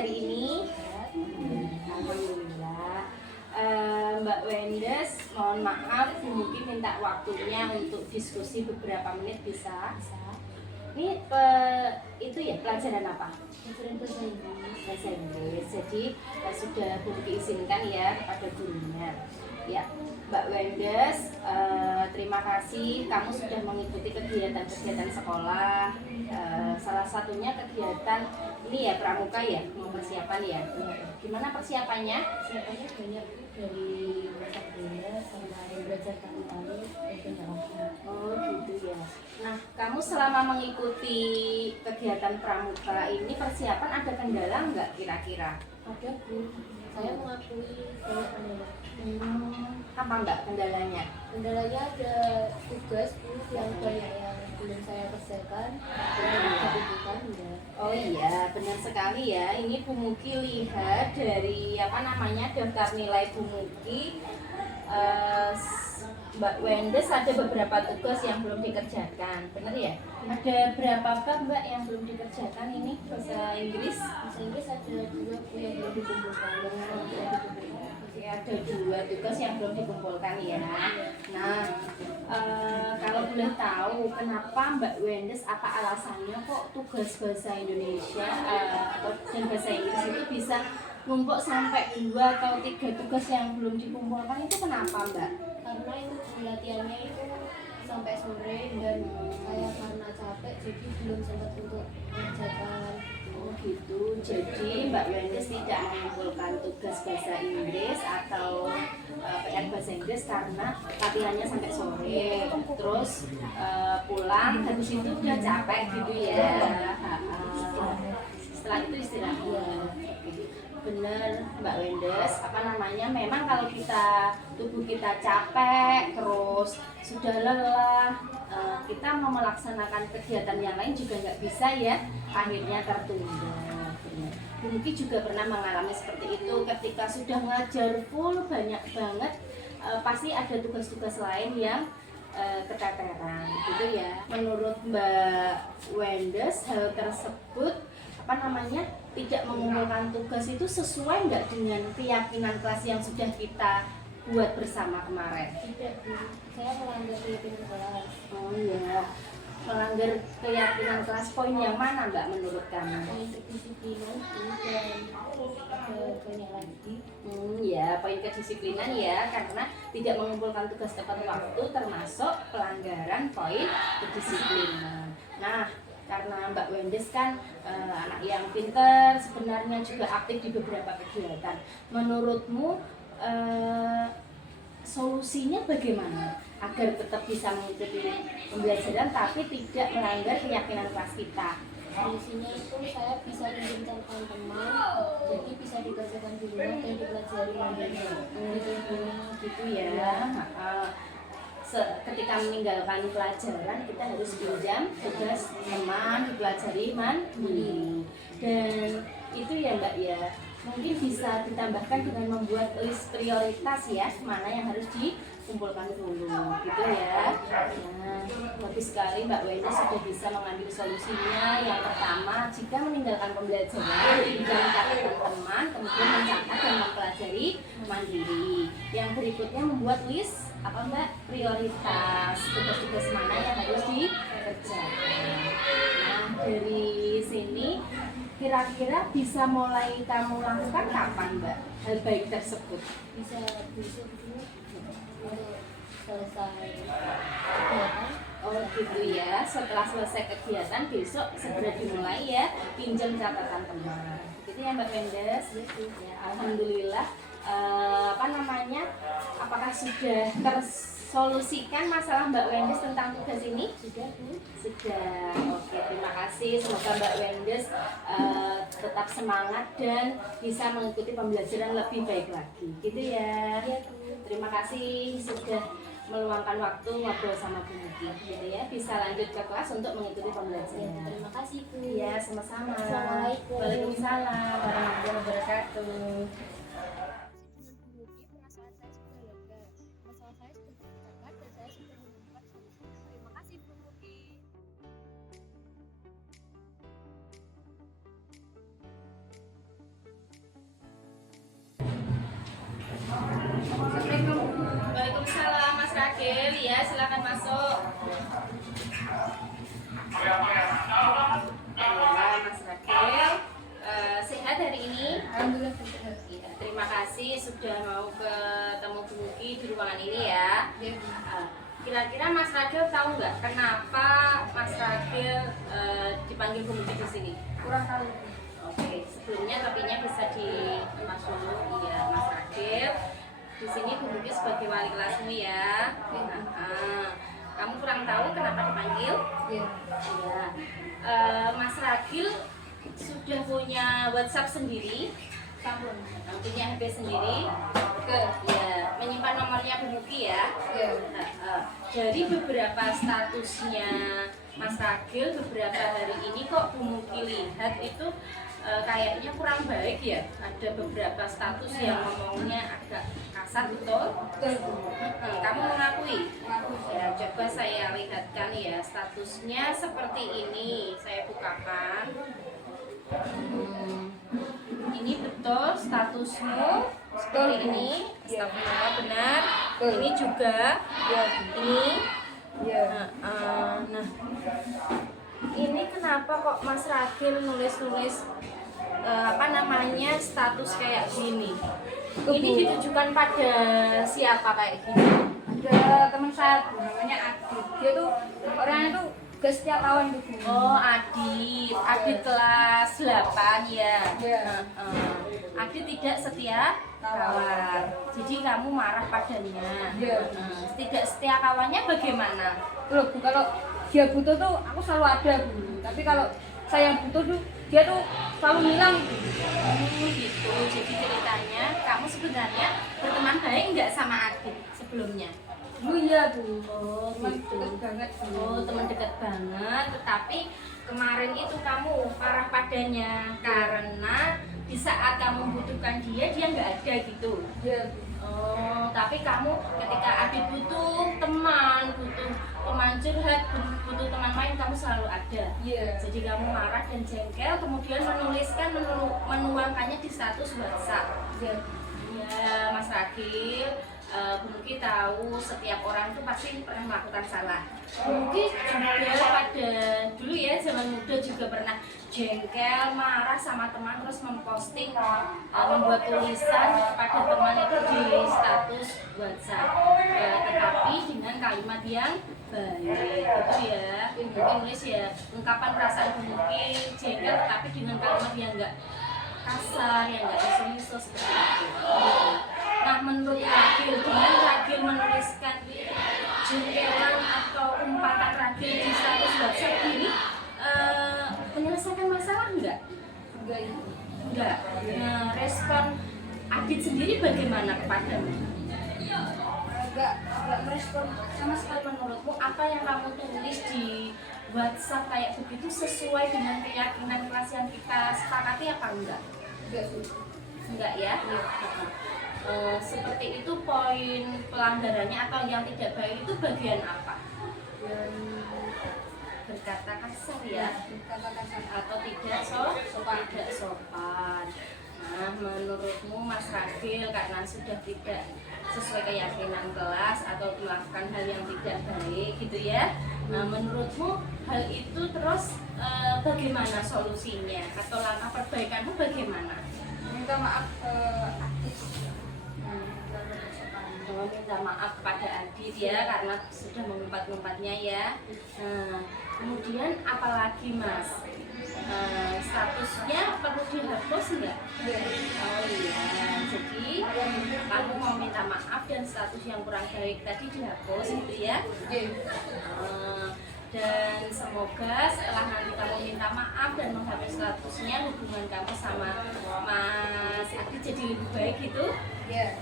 hari ini? Alhamdulillah. Mbak Wendes, mohon maaf, mungkin minta waktunya untuk diskusi beberapa menit bisa? Ini itu ya pelajaran apa? Pelajaran bahasa Inggris. Bahasa Inggris. Jadi sudah diizinkan ya kepada gurunya. Ya, Mbak Wendes, terima kasih kamu sudah mengikuti kegiatan-kegiatan sekolah. Salah satunya kegiatan ini ya pramuka ya, mau persiapan ya. Gimana persiapannya? Persiapannya banyak dari masak gula sampai belajar tari-tari dan banyak. Oh gitu ya. Nah, kamu selama mengikuti kegiatan pramuka ini persiapan ada kendala nggak kira-kira? Ada Bu, saya mengakui banyak kendala. Apa nggak kendalanya? Kendalanya ada tugas Bu yang banyak yang belum saya kerjakan dan dibutuhkan ya. Oh iya, benar sekali ya. Ini Bu Muki lihat dari daftar nilai Bu Muki. Mbak Wendes ada beberapa tugas yang belum dikerjakan, benar ya? Ada berapa bab Mbak yang belum dikerjakan ini bahasa Inggris? Bahasa Inggris ada 2 Bu yang belum dikumpulkan. Oke, ada 2 tugas yang belum dikumpulkan ya. Nah, kalau boleh tahu kenapa Mbak Wendes, apa alasannya kok tugas bahasa Indonesia dan bahasa Inggris itu bisa numpuk sampai 2 atau 3 tugas yang belum dikumpulkan, itu kenapa Mbak? Karena itu latihannya itu sampai sore dan saya karena capek jadi belum sempat untuk mengerjakan. Oh gitu, jadi Mbak Wendes tidak mengumpulkan tugas bahasa Inggris atau PR bahasa Inggris karena latihannya sampai sore, terus pulang habis itu udah capek gitu ya. Setelah itu istirahat. Bener Mbak Wendes, memang kalau tubuh kita capek terus sudah lelah, kita mau melaksanakan kegiatan yang lain juga nggak bisa ya, akhirnya tertunda. Mungkin juga pernah mengalami seperti itu ketika sudah ngajar full banyak banget, pasti ada tugas-tugas lain yang keteteran gitu ya. Menurut Mbak Wendes, hal tersebut tidak mengumpulkan tugas itu sesuai nggak dengan keyakinan kelas yang sudah kita buat bersama kemarin? Tidak Bu, saya melanggar keyakinan kelas. Oh iya, melanggar keyakinan kelas. Poin yang mana Mbak menurut kamu? Poin kedisiplinan dan banyak lagi. Ya, poin kedisiplinan ya, karena tidak mengumpulkan tugas tepat waktu termasuk pelanggaran poin kedisiplinan. Nah, karena Mbak Wendes kan anak yang pinter, sebenarnya juga aktif di beberapa kegiatan. Menurutmu solusinya bagaimana agar tetap bisa mengikuti pembelajaran tapi tidak melanggar keyakinan kelas kita? Solusinya itu saya bisa pinjam teman, jadi bisa dikerjakan di rumah dan dipelajari mandiri. Gitu ya. Ketika meninggalkan pelajaran kita harus pinjam tugas teman, dipelajari mandiri. Dan itu ya Mbak ya, mungkin bisa ditambahkan dengan membuat list prioritas ya, mana yang harus dikumpulkan dulu gitu ya. Nah, bagus sekali Mbak Wendes sudah bisa mengambil solusinya. Yang pertama, jika meninggalkan pembelajaran, pinjam catatan teman, kemudian mencatat dan mempelajari mandiri. Yang berikutnya membuat list prioritas tugas-tugas mana yang harus dikerjakan. Nah, dari sini kira-kira bisa mulai kamu lakukan kapan Mbak hal baik tersebut? Bisa besok dulu untuk selesai kegiatan. Oh gitu ya, setelah selesai kegiatan besok segera dimulai ya, pinjam catatan teman. Gitu ya Mbak Wendes. Ya, alhamdulillah. Apakah sudah tersolusikan masalah Mbak Wendes tentang tugas ini? Sudah Bu. Sudah. Oke, terima kasih. Semoga Mbak Wendes tetap semangat dan bisa mengikuti pembelajaran lebih baik lagi. Gitu ya. Iya Bu. Terima kasih sudah meluangkan waktu ngobrol sama Bu Muki. Gitu ya. Bisa lanjut ke kelas untuk mengikuti pembelajaran. Terima kasih Bu. Iya, sama-sama. Assalamualaikum. Waalaikumsalam warahmatullahi wabarakatuh. Perasaan saya sudah lega, masalah saya sudah terpecahkan dan saya sudah menemukan solusi. Terima kasih Bu Muki. ya, silakan masuk. Ya, Mas Ragil, sehat hari ini? Alhamdulillah sehat. Ya, terima kasih sudah mau ketemu Bu Muki di ruangan ini ya. Ya. Kira-kira Mas Ragil tahu nggak kenapa Mas Ragil dipanggil Bu Muki di sini? Kurang tahu. Oke, sebelumnya topinya bisa dilepas dulu ya Mas Ragil. Di sini Bu Muki sebagai wali kelasmu ya. Kamu kurang tahu kenapa dipanggil? Ya. Ya. Mas Ragil sudah punya WhatsApp sendiri, Tahun. punya HP sendiri. Ya, menyimpan nomornya Bu Muki ya. Ya. Dari beberapa statusnya Mas Ragil beberapa hari ini kok Bu Muki lihat itu kayaknya kurang baik ya. Ada beberapa status yang ngomongnya agak kasar, betul? Kamu mengakui? Ya, coba saya lihatkan ya statusnya seperti ini. Saya bukakan. Ini betul statusmu seperti ini. Astagfirullah, benar. Ini juga. Ini. Nah, ini kenapa kok Mas Ragil nulis-nulis status kayak gini? Ini ditujukan pada siapa kayak gini? Ada teman saya namanya Adit. Dia tuh orangnya tuh gak setiap kawan gitu. Oh, Adit kelas 8 ya. Adit tidak setia kawan. Jadi kamu marah padanya. Tidak setia kawannya bagaimana? Loh, kalau dia butuh tuh aku selalu ada, Bu. Tapi kalau saya butuh tuh dia tuh selalu hilang. Gitu. Jadi ceritanya kamu sebenarnya berteman baik nggak sama Adit sebelumnya? Oh iya, Bu. Oh, Teman gitu. dekat banget. Oh, teman dekat banget. Tetapi kemarin itu kamu marah padanya karena di saat kamu membutuhkan dia nggak ada gitu. Iya, Bu. Oh, tapi kamu ketika Adit butuh teman curhat, butuh teman main, kamu selalu ada. Iya. Jadi kamu marah dan jengkel, kemudian menuangkannya di status WhatsApp. Iya. Ya, Mas Ragil, Bu Muki tahu setiap orang itu pasti pernah melakukan salah. Bu Muki juga pada dulu ya zaman muda juga pernah jengkel, marah sama teman terus memposting, membuat tulisan pada teman itu di status WhatsApp. Tetapi dengan kalimat yang baik, gitu ya. Mungkin nulis ya ungkapan perasaan Bu Muki jengkel, tapi dengan kalimat yang enggak kasar, yang enggak isu-isu seperti itu. Nah, menurut Ragil, dengan Ragil menuliskan jengkelan atau umpatan Ragil di status WhatsApp ini menyelesaikan masalah enggak? Enggak. Nah, respon Adit sendiri bagaimana kepadamu? Enggak merespon Sama sekali. Menurutmu apa yang kamu tulis di WhatsApp kayak begitu sesuai dengan keyakinan kelas yang kita sepakati apa enggak? Enggak ya? Seperti itu poin pelanggarannya atau yang tidak baik itu bagian apa? Berkata kasar ya? Atau tidak sopan. Nah, menurutmu Mas Ragil karena sudah tidak sesuai keyakinan kelas atau melakukan hal yang tidak baik gitu ya. Nah, menurutmu hal itu terus bagaimana solusinya atau langkah perbaikanmu bagaimana? Minta maaf ke Adit. Minta maaf kepada Adit ya karena sudah mengumpat-ngumpatnya ya. Nah, kemudian apalagi Mas? Statusnya perlu dihapus enggak? Oh iya, jadi kamu mau minta maaf dan status yang kurang baik tadi dihapus gitu ya. Dan semoga setelah nanti kamu minta maaf dan menghapus statusnya, hubungan kamu sama Mas Adit jadi lebih baik gitu. Iya,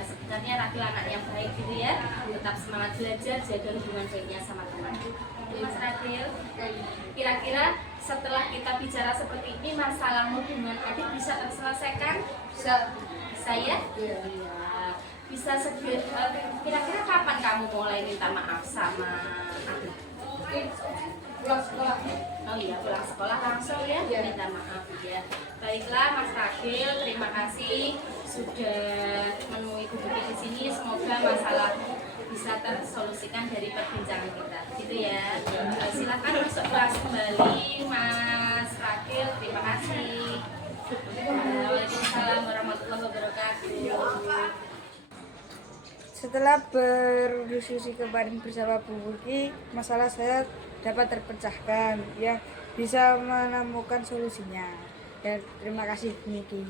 sebenarnya Ragil anak yang baik gitu ya. Tetap semangat belajar, jaga hubungan baiknya sama teman. Mas Ragil, kira-kira setelah kita bicara seperti ini, masalahmu dengan Adit bisa terselesaikan? Bisa ya? Iya. Bisa segera. Kira-kira kapan kamu mulai minta maaf sama Adit? Pulang sekolah. Oh iya, pulang sekolah langsung ya minta maaf ya. Baiklah Mas Ragil, terima kasih sudah menemui Bu Muki di sini. Semoga masalahmu bisa tersolusikan. Setelah berdiskusi kemarin bersama Bu Mulki, masalah saya dapat terpecahkan, ya bisa menemukan solusinya. Ya, terima kasih Bu Mulki.